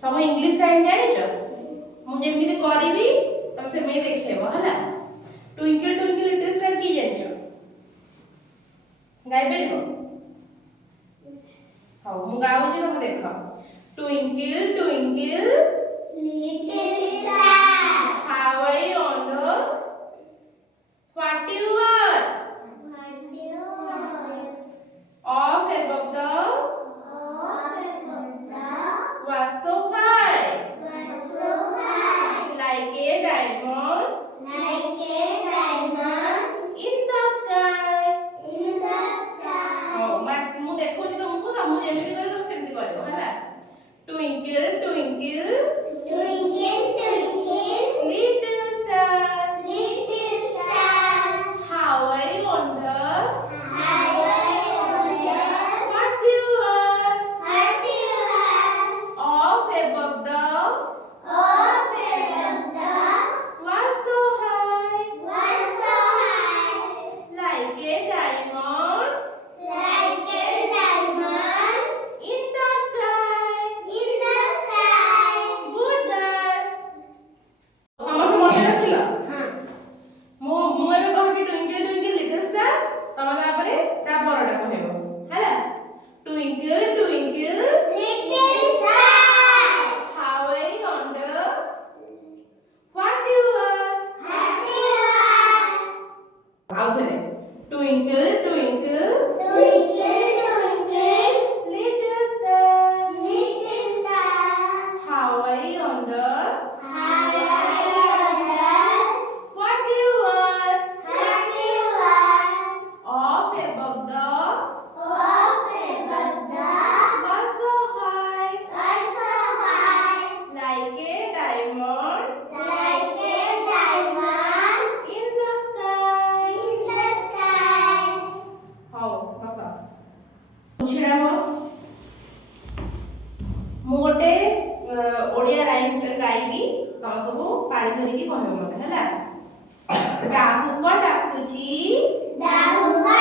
सब English rhyme जानिछ मु जेमिति करबी तम से मे देखेबो हला ट्विंकल ट्विंकल लिटिल स्टार की जानिछ गाइ परबो हां मु गाउची तम देखो twinkle twinkle little star, how I wonder what you are what you are, off above the of above the was so high was so high, like a diamond like a diamond in the sky in the sky. हां मु देखो जी तुमको त मु जेमिति कर तुम सेमिति करबो हला twinkle twinkle Twinkle, twinkle, little star little star, how I wonder how I wonder what you are what you are, off above the of above the was so high was so high, like a diamond like a diamond in the sky in the sky. good girl ସମସ୍ତେ ମନେ ରଖିଲ ମୁଁ ଏବେ କହିବି Twinkle Twinkle little star ତମେ ତାପରେ ତା ପରଟା କହିବ ହେଲା Twinkle Twinkle Little star, how I wonder what you are what you are, ଆଉ ଥରେ Twinkle Twinkle twinkle, twinkle, little star little star, how I wonder how I wonder what you are what you are, off above the of above the was so high was so high, like a diamond like a diamond in the sky in the sky. ହଉ ବସ ଛିଡ଼ା ହୁଅ ମୁଁ ଗୋଟେ Odia rhymes ଗାଇବି ତମେ ସବୁ ପାଳି ଧରିକି କହିବ ମତେ ହେଲା ଡାହୁକ ଡାକୁଛି Dahuka